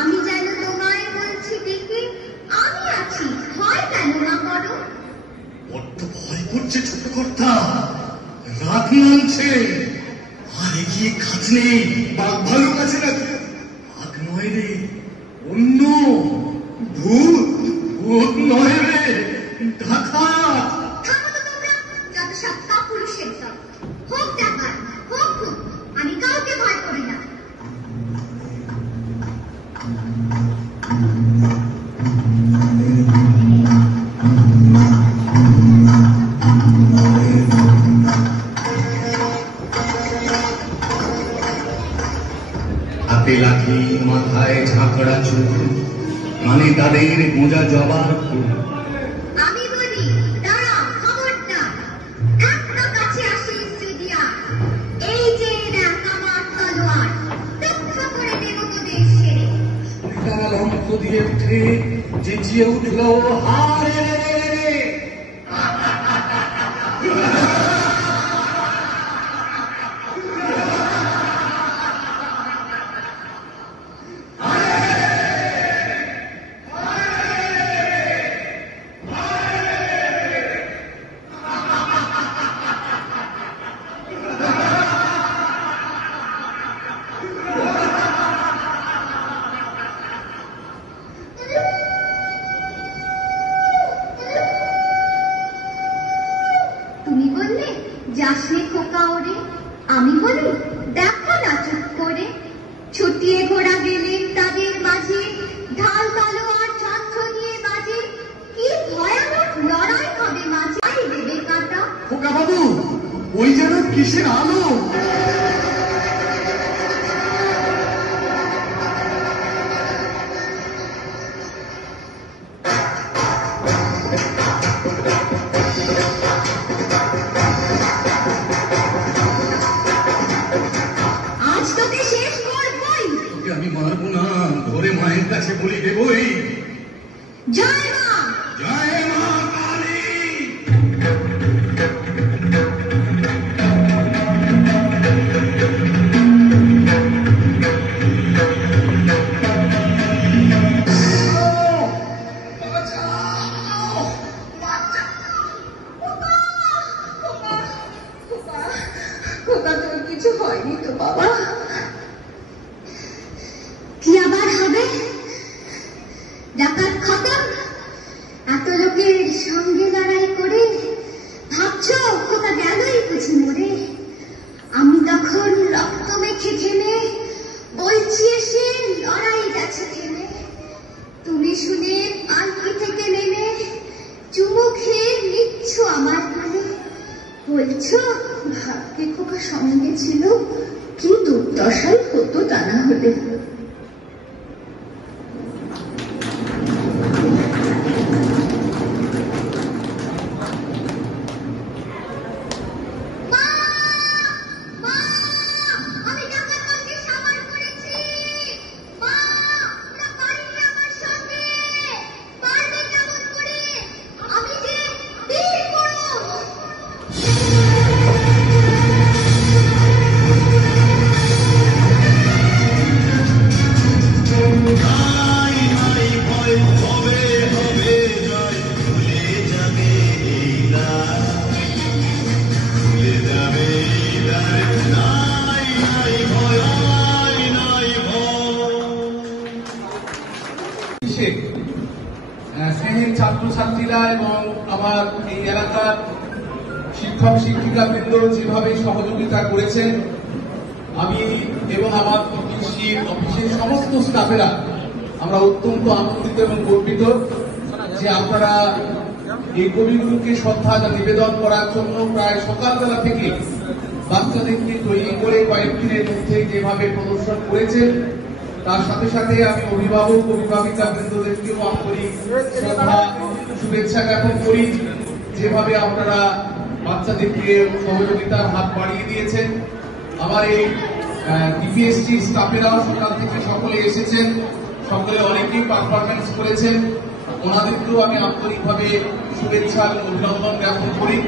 আমি যেন তোমার নেই, বাঘ ভালুক আছে নাকি? বাঘ নয় রে, অন্য ভূত। ভূত নয় রে, ডাকাত। থামো তো তোমরা, যত সব কাপুরুষের দল। হোক ডাকাত, হোক ভূত, আমি কাউকে ভয় করি না। হাতে লাঠি, মাথায় ঝাঁকড়া চুল, কানে তাদের গোঁজা জবার ফুল। আমি বলি, দাঁড়াও, খবরদার। একটা কাছে আসি স্ত্রী দিয়া, এই যে দেখ আমার তলোয়ার, দক্ষ করে দেব তোদের সেরে। তারা লম্ফ দিয়ে উঠে চেঁচিয়ে উঠল, হারে তুমি বললে যাসনে খোকা ওরে, আমি বলি দেখো না চুপ করে। ছুটিয়ে ঘোড়া গেলে তাদের মাঝে, ঢাল তলোয়ার ছত্র নিয়ে বাজে। কি ভয়ানক লড়াই হবে মাঝে, দেবে কাটা। খোকা বাবু, ওই যেন কিসের আলো। আজ তোকে শেষ করবই। তোকে আমি মারবো না, ধরে মায়ের কাছে বলি দেবই। জয় মা। জয় মা কালী। খোকা, তোর কিছু হয়নি তো বাবা? কি আবার হবে? ডাকাত খতম। এত লোকের সঙ্গে লড়াই করে ভাবছো খোকা গেলই বুঝি মরে? আমি তখন রক্ত মেখে ঘেমে বলছি এসে লড়াই গেছে থেমে। তুমি শুনে পালকি থেকে নেমে চুমু খেয়ে নিচ্ছ আমার কোলে। বলছো ভাগ্যে খোকা সঙ্গে ছিল, কি দুর্দশাই হতো তা না হলে। স্নেহের ছাত্রছাত্রীরা এবং আমার এই এলাকার শিক্ষক শিক্ষিকা বৃন্দ যেভাবে সহযোগিতা করেছেন, আমি এবং আমার অফিসের সমস্ত স্টাফেরা আমরা অত্যন্ত আনন্দিত এবং গর্বিত যে আপনারা এই কবিগুরুকে শ্রদ্ধা নিবেদন করার জন্য প্রায় সকালবেলা থেকে বাচ্চাদেরকে তৈরি করে কয়েকদিনের মধ্যে যেভাবে প্রদর্শন করেছেন, তার সাথে সাথে আমি অভিভাবক অভিভাবিকা বৃন্দদেরকেও আন্তরিক শ্রদ্ধা শুভেচ্ছা জ্ঞাপন করি। যেভাবে আপনারা বাচ্চাদেরকে সহযোগিতার হাত বাড়িয়ে দিয়েছেন। আমার এই ডিপিএসসি স্টাফেরাও সকাল থেকে সকলে এসেছেন, সকলে অনেকেই পারফরমেন্স করেছেন। ওনাদেরকেও আমি আন্তরিকভাবে শুভেচ্ছা এবং অভিনন্দন জ্ঞাপন করি।